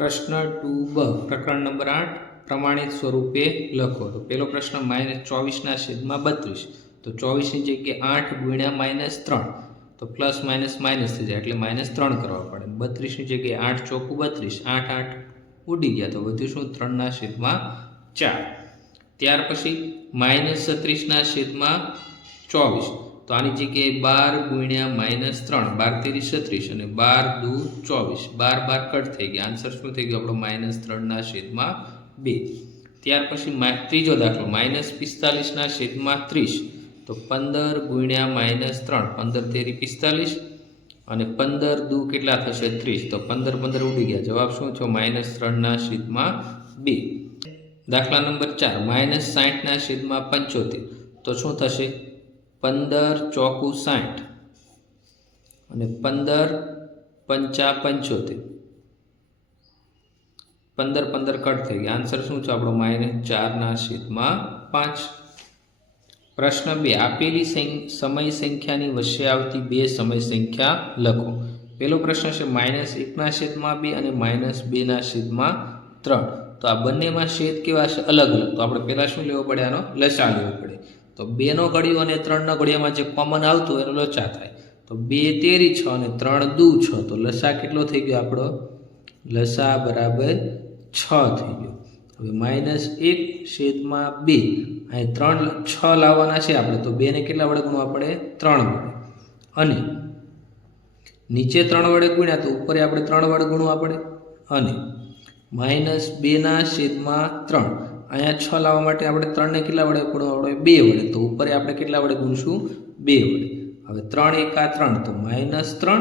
प्रश्न 2 ब प्रकरण नंबर 8 प्रमाणित स्वरूपे लखो। तो पहलो प्रश्न -24/32 तो 24 ની જગ્યાએ 8 ગુણ્યા -3 તો પ્લસ માઇનસ માઇનસ થઈ જાય એટલે -3 કરવા પડે। 32 ની જગ્યાએ 8 ચોકુ 32 8 8 ઉડી ગયા તો વધ્યું શું 3/4। ત્યાર પછી -36/24 तो आनी जगह 12 गुण्या -3 12 तेरी 36 અને 12 दू 24 12 12 कट थी गया। आंसर शू थी गयो आपणो -3/2। त्यार पछी त्रीजो दाखलो -45/30 तो 15 गुण्या -3 15 तेरी 45 અને 15 दू કેટલા થશે 30 तो 15 15 ઉડી ગયા। જવાબ શું થયો -3/2। દાખલા નંબર 4 -60/75 तो શું થશે 15 ચોકુ 60 અને 15 પંચા 75 15 15 કટ થઈ ગયા। આન્સર શું છે આપણો -4/5। પ્રશ્ન 2 આપેલી સમય સંખ્યાની વચ્ચે આવતી બે સમય સંખ્યા લખો। પહેલો પ્રશ્ન છે -1/2 અને -2/3 તો આ બંનેમાં છેદ કેવા છે અલગ અલગ। તો આપણે પહેલા શું લેવો પડે આનો લસા લેવો પડે। तो 2 નો ઘડિયો અને 3 નો ઘડિયામાં જે કોમન આવતું એનો લસા થાય। तो 2 તેરી 6 અને 3 દુ 6 તો લસા કેટલો થઈ ગયો આપણો લસા બરાબર 6 થઈ ગયો। હવે -1/2 અહીં 3 6 લાવવાના છે આપણે તો 2 ને કેટલા વડે ગુણવા પડે 3 વડે અને નીચે 3 વડે ગુણ્યા તો ઉપર આપણે 3 વડે ગુણવા પડે અને -2/3 અહીંયા 6 લાવવા માટે આપણે 3 ને કેટલા વડે ગુણવા પડે 2 વડે તો ઉપર આપણે કેટલા વડે ગુણશું 2 વડે। હવે 3 × 3 તો -3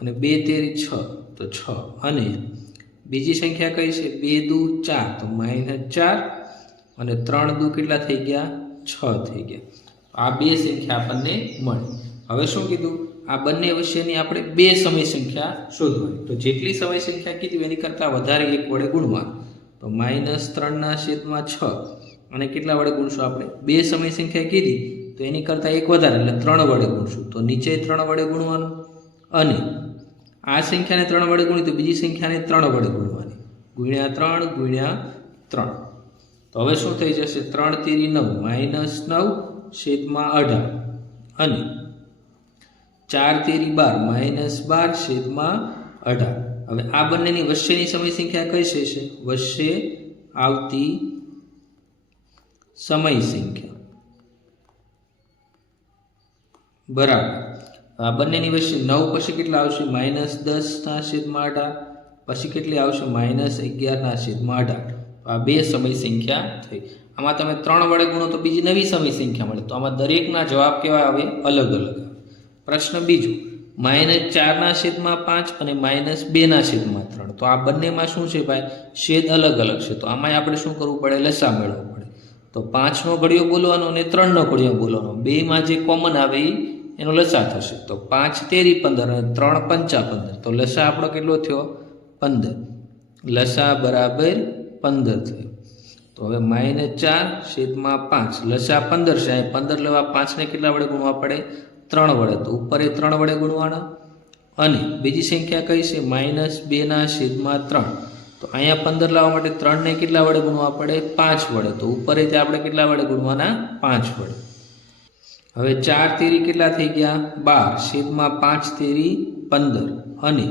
અને 2 તેરી 6 તો 6 અને બીજી સંખ્યા કઈ છે 2 દુ 4 તો -4 અને 3 દુ કેટલા થઈ ગયા 6 થઈ ગયા। આ બે સંખ્યા આપણને મળી। હવે શું કીધું આ બંને વચ્ચેની આપણે બે સમય સંખ્યા શોધવાની। તો જેટલી સમય સંખ્યા કીધી એની કરતાં વધારે એક વડે ગુણવાનું। तो -3/6 અને કેટલા વડે ગુણશું આપણે બે સમય સંખ્યા કીધી તો એની કરતાં એક વધારે એટલે 3 વડે ગુણશું। તો નીચે 3 વડે ગુણવાનું અને આ સંખ્યાને 3 વડે ગુણી તો બીજી સંખ્યાને 3 વડે ગુણવાની ગુણ્યા 3 ગુણ્યા 3 તો હવે શું થઈ જશે 3 તેરી 9 -9/18 અને 4 તેરી 12 -12/18। હવે આ બંનેની વચ્ચેની સમય સંખ્યા કઈ છે વચ્ચે આવતી સમય સંખ્યા બરાબર। આ બંનેની વચ્ચે 9 પછી કેટલા આવશે -10/18 પછી કેટલી આવશે -11/18। આ બે સમય સંખ્યા થઈ। આમાં તમે 3 વડે ગુણો તો બીજી નવી સમય સંખ્યા મળે। તો આમાં દરેકના જવાબ કેવા આવે અલગ અલગ આવે। પ્રશ્ન બીજો -4/5 અને -2/3 તો આ બંનેમાં શું છે ભાઈ છેદ અલગ અલગ છે। તો આમાં આપણે શું કરવું પડે લસા મેળવવો પડે। તો 5 નો ઘડિયો બોલવાનો અને 3 નો ઘડિયો બોલવાનો બેમાં જે કોમન આવે એનો લસા થશે। તો 5 તેરી 15 અને 3 પંચા 15 તો લસા આપણો કેટલો થયો 15 લસા બરાબર 15 થયો। તો હવે -4/5 લસા 15 છે 15 લેવા 5 ને કેટલા વડે ગુણવા પડે 3 વડે તો ઉપર 3 વડે ગુણવાના અને બીજી સંખ્યા કઈ છે -2/3 તો અહીંયા 15 લાવવા માટે 3 ને કેટલા વડે ગુણવા પડે 5 વડે તો ઉપર આપણે કેટલા વડે ગુણવાના 5 વડે। હવે 4 તેરી કેટલા થઈ ગયા 12/5 તેરી 15 અને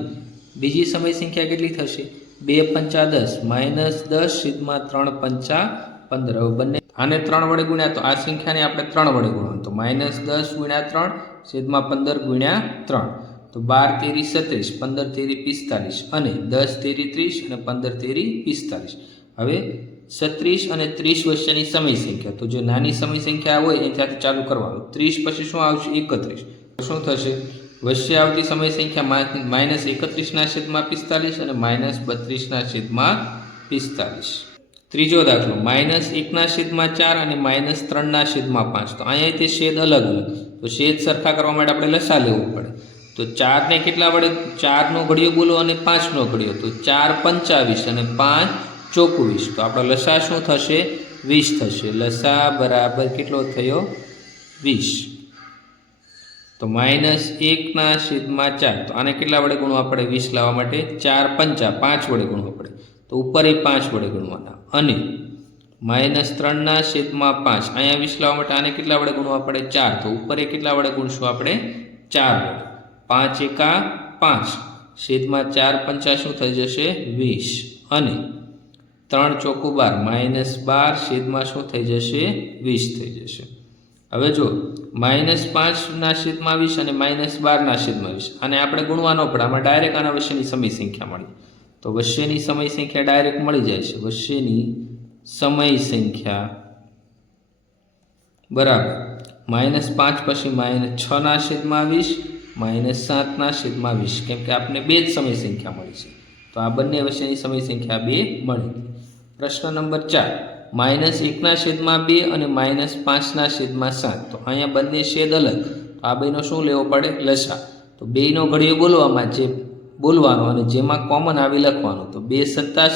બીજી સમય સંખ્યા કેટલી થશે 2 પંચા 10 -10/3 પંચા 15। હવે બંને આને 3 વડે ગુણ્યા તો આ સંખ્યાને આપણે 3 વડે ગુણવાનું તો -10/3/15/3 તો 12 તેરી 37 15 તેરી 45 અને 10 તેરી 30 અને 15 તેરી 45। હવે 36 અને 30 વચ્ચેની સમય સંખ્યા તો જે નાની સમય સંખ્યા હોય એનાથી ચાલુ કરવાનું। 30 પછી શું આવશે 31 શું થશે વચ્ચે આવતી સમય સંખ્યા -31/45 અને -32/45। ત્રીજો દાખલો -1/4 અને -3/5 તો અહીંયા તે છેદ અલગ અલગ તો છેદ સરખા કરવા માટે આપણે લસા લેવું પડે। તો 4 ને કેટલા વડે 4 નો ઘડિયો બોલો અને 5 નો ઘડિયો તો 4 25 અને 5 24 તો આપણો લસા શું થશે 20 થશે। લસા બરાબર કેટલો થયો 20। તો -1/4 તો આને કેટલા વડે ગુણવા પડે? 20 લાવવા માટે 4 પંચા 5 વડે ગુણવા પડે, તો ઉપર એ 5 વડે ગુણવાના. અને -3/5 અહીંયા 20 લાવવા માટે આને કેટલા વડે ગુણવા પડે? 4, તો ઉપર એ કેટલા વડે ગુણશું આપણે? 4 વડે. 5 એકા 5 છેદમાં 4 પંચા શું થઈ જશે? 20. અને 3 ચોકું 12 -12 છેદમાં શું થઈ જશે? 20 થઈ જશે. હવે જો -5/20 અને -12/20 આને આપણે ગુણવાનો પડે, આમાં ડાયરેક્ટ આના વચ્ચેની સમય સંખ્યા મળી. તો વચ્ચેની સમય સંખ્યા ડાયરેક્ટ મળી જાય છે. વચ્ચેની સમય સંખ્યા બરાબર -5 પછી -6/20 -7/20, કેમ કે આપણે બે જ સમય સંખ્યા મળી છે. તો આ બંને વચ્ચેની સમય સંખ્યા 2 મળી. પ્રશ્ન નંબર 4, -1/2 અને -5/7. તો અહીંયા બંને છેદ અલગ, તો આ બેનો શું લેવો પડે? લસા. તો બેનો ઘડીઓ બોલવામાં જે બોલવાનો અને જેમાં કોમન આવી લખવાનું. તો 2 +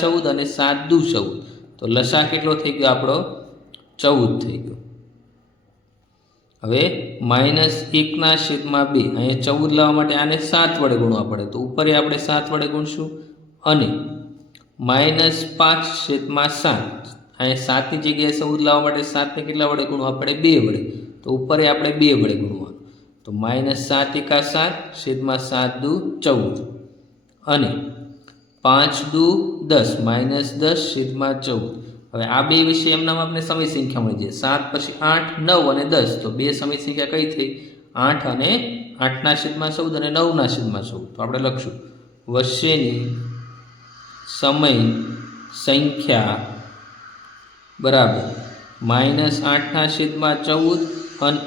7 અને 7 × 2 14. તો લસા કેટલો થઈ ગયો આપણો? 14 થઈ ગયો. હવે -1/2 અહીંયા 14 લાવવા માટે આને 7 વડે ગુણવા પડે, તો ઉપર આપણે 7 વડે ગુણશું. અને -5/7 અહીંયા 7 ની જગ્યાએ 14 લાવવા માટે 7 ને કેટલા વડે ગુણવા પડે? 2 વડે, તો ઉપર આપણે 2 વડે ગુણવાનું. તો -7 એકા 7 છેદમાં 7 દુ 14. અને 5 દુ 10 -10 છેદમાં 14. હવે આ બે વિશે એમનામાં આપણે સમય સંખ્યા મળી જાય. 7 પછી 8, 9 અને 10. તો બે સમય સંખ્યા કઈ થઈ? 8 અને 8/14 અને 9/14. તો આપણે લખશું વચ્ચેની સમય સંખ્યા બરાબર -8/14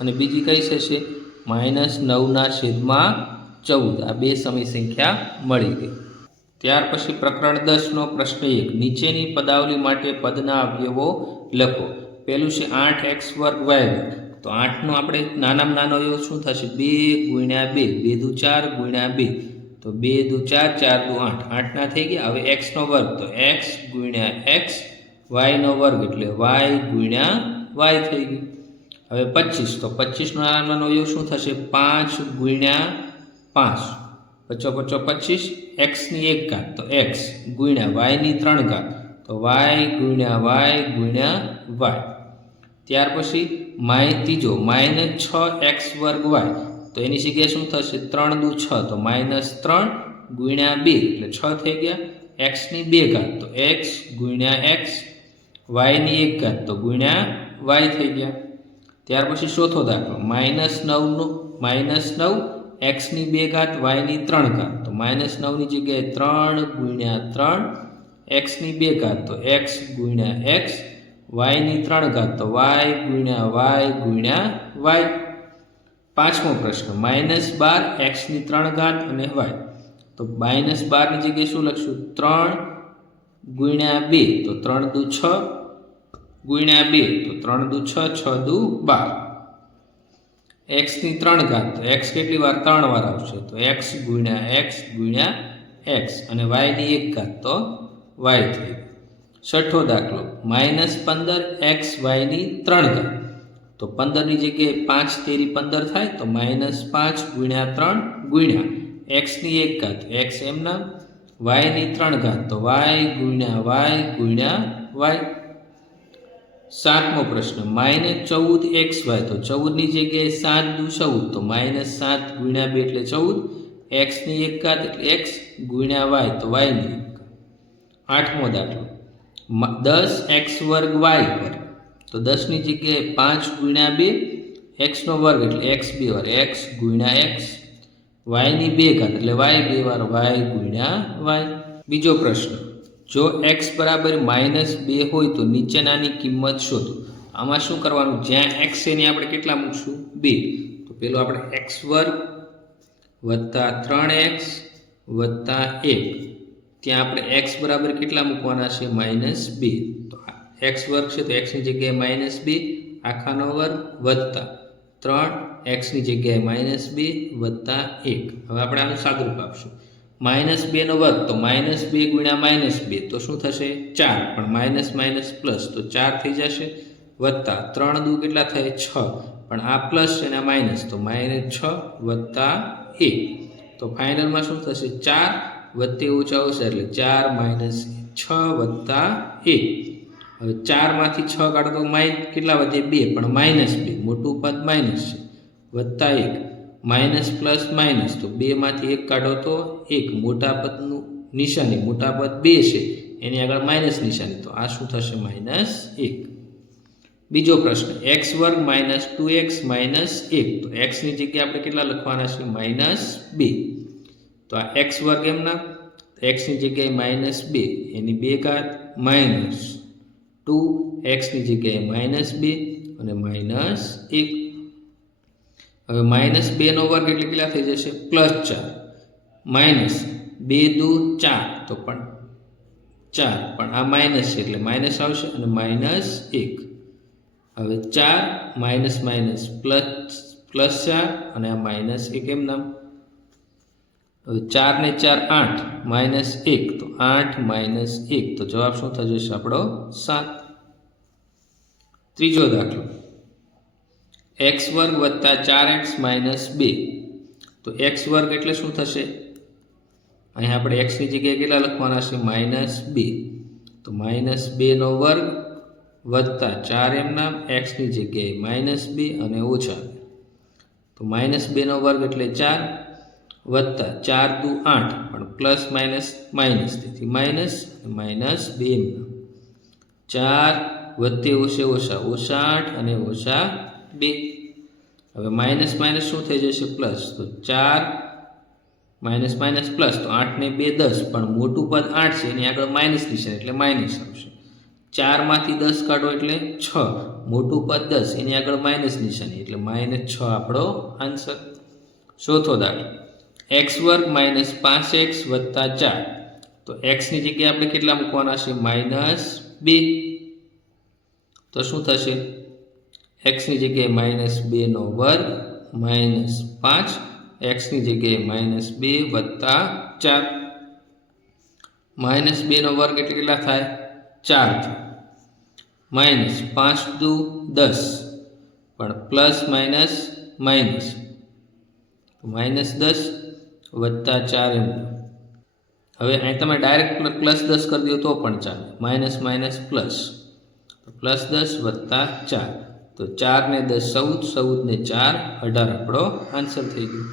અને બીજી કઈ થશે? -9/14. આ બે સમય સંખ્યા મળી ગઈ. ત્યાર પછી પ્રકરણ 10 પ્રશ્ન 1, નીચેની પદાવલી માટે પદના અવયવો લખો. પહેલું છે 8x² y². તો 8નો આપણે નાનામાં નાનો અવયવ શું થશે? 2 × 2, 2 દુ 4 × 2. તો 2 દુ 4, 4 દુ 8, 8 ના થઈ ગયા. હવે x નો વર્ગ, તો x × x, y નો વર્ગ એટલે y × y થઈ ગયું. હવે 25, તો 25 નો નાનામાં નાનો અવયવ શું થશે? 5 × 5. 25 25, x ની 1 ઘાત, તો x × y ની 3 ઘાત, તો y × y × y. ત્યાર પછી ત્રીજો -6x² y. તો એની જગ્યાએ શું થશે? 3 દુ 6, તો -3 × 2 એટલે 6 થઈ ગયા. x ની 2 ઘાત, તો x × x, y ની 1 ઘાત, તો × y થઈ ગયા. ત્યાર પછી ચોથો દાખલો -9 x ની 2 ઘાત, y ની 3 ઘાત, તો -9 ની જગ્યાએ 3 × 3, x ની 2 ઘાત, તો x × x, y ની 3 ઘાત, તો y × y. પાંચમો પ્રશ્ન -12 x ની 3 ઘાત અને y. તો -12 ની જગ્યાએ શું લખશું? 3 × 2, તો 3 દુ 6 × 2, તો 3 દુ 6, 6 દુ 12. x ની 3 ઘાત, તો x કેટલી વાર? 3 વાર આવશે, તો x × x × x, અને y ની 1 ઘાત, તો y થઈ. છઠ્ઠો દાખલો -15 x y ની 3 ઘાત. તો 15 ની જગ્યાએ 5 તેરી 15 થાય, તો -5 × 3 × x ની 1 ઘાત, x એમના, y ની 3 ઘાત, તો y × y. સાતમો પ્રશ્ન -14xy. તો 14 ની જગ્યાએ 7 દુ 14, તો -7 × 2 એટલે 14, x ની 1 ઘાત એટલે x × y, તો y ની 1 ઘાત. આઠમો દાખલો 10x² y². તો 10 ની જગ્યાએ 5 × 2, x નો વર્ગ એટલે x 2 વાર, x × x, y ની 2 ઘાત એટલે y 2 વાર, y × y. બીજો પ્રશ્ન, જો x બરાબર -2 હોય તો નીચેનાની કિંમત શોધો. આમાં શું કરવાનું? જ્યાં x છે એની આપણે કેટલા મૂકશું? 2. તો પેલું આપણે x² + 3x + 1. ત્યાં આપણે x બરાબર કેટલા મૂકવાના છે? -2. તો x² છે, તો x ની જગ્યાએ -2 આખાનો વર્ગ વત્તા 3 x ની જગ્યાએ -2 વત્તા 1. હવે આપણે આનું સાદુરૂપ આપશું. -2 નો વર્ગ, તો -2 × -2, તો શું થશે? 4. પણ માઇનસ માઇનસ પ્લસ, તો 4 થઈ જશે. વત્તા 3 દુ કેટલા થાય? 6. પણ આ પ્લસ છે અને આ માઇનસ, તો -6 વત્તા 1, તો ફાઇનલમાં શું થશે? 4 વત્તે ઓછા ઓછા એટલે 4 - 6 વત્તા 1. હવે 4 માંથી 6 કાઢો તો કેટલા વધે? 2, પણ -2, મોટું પદ માઇનસ છે, વત્તા 1, માઇનસ પ્લસ માઇનસ, તો 2 માંથી 1 કાઢો તો 1, મોટા પદનું નિશાની, મોટા પદ 2 છે એની આગળ માઇનસ નિશાની, તો આ શું થશે? -1. બીજો પ્રશ્ન, x² - 2x - 1, તો x ની જગ્યાએ આપણે કેટલા લખવાના છે? -2. તો આ x² એમના, x ની જગ્યાએ -2 એની 2 ઘાત માઇનસ 2, x ની જગ્યાએ -2 અને -1. હવે -2 નો વર્ગ એટલે કેટલા થઈ જશે? +4, માઇનસ 2 દુ 4, તો પણ 4, પણ આ માઇનસ છે એટલે માઇનસ આવશે અને -1. હવે 4 માઇનસ માઇનસ પ્લસ 4 અને આ -1 એમ નામ. હવે 4 ને 4 8, -1, તો 8 - 1, તો જવાબ શું થઈ જશે આપણો? 7. ત્રીજો દાખલો, x² + 4x - 2, તો x² એટલે શું થશે? અહીં આપણે x ની જગ્યાએ કેટલા લખવાના છે? -2, તો -2 નો વર્ગ વત્તા 4 એમ નામ, x ની જગ્યાએ -2 અને ઓછા, તો -2 નો વર્ગ એટલે 4 વત્તા 4 દુ 8, પણ પ્લસ માઇનસ માઇનસ, તેથી માઇનસ -2 એમ નામ. 4 વત્તે ઓછે ઓછા, -8 અને -2. હવે માઇનસ માઇનસ શું થઈ જશે? પ્લસ, તો 4 માઇનસ માઇનસ પ્લસ, તો 8 ને 2 10, પણ મોટું પદ 8 છે એની આગળ માઇનસ નિશાન એટલે માઇનસ આવશે. 4 માંથી 10 કાઢો એટલે 6, મોટું પદ 10 એની આગળ માઇનસ નિશાની એટલે -6 આપણો આન્સર. ચોથો દાખલો, x² - 5x + 4, તો x ની જગ્યાએ આપણે કેટલા મૂકવાના છે? -2, તો શું થશે? x ની જગ્યાએ -2 નો વર્ગ -5, x ની જગ્યાએ -2 વત્તા 4, -2 નો વર્ગ એટલે કેટલા થાય? 4 થાય, -5 દુ 10, પણ પ્લસ માઇનસ માઇનસ, તો -10 વત્તા 4 એમ. હવે અહીં તમે ડાયરેક્ટ +10 કરી દો તો પણ ચાલે, માઇનસ માઇનસ પ્લસ, તો +10 વત્તા 4, તો 4 ને 10 14, 14 ને 4 18 આપણો આન્સર થઈ ગયો.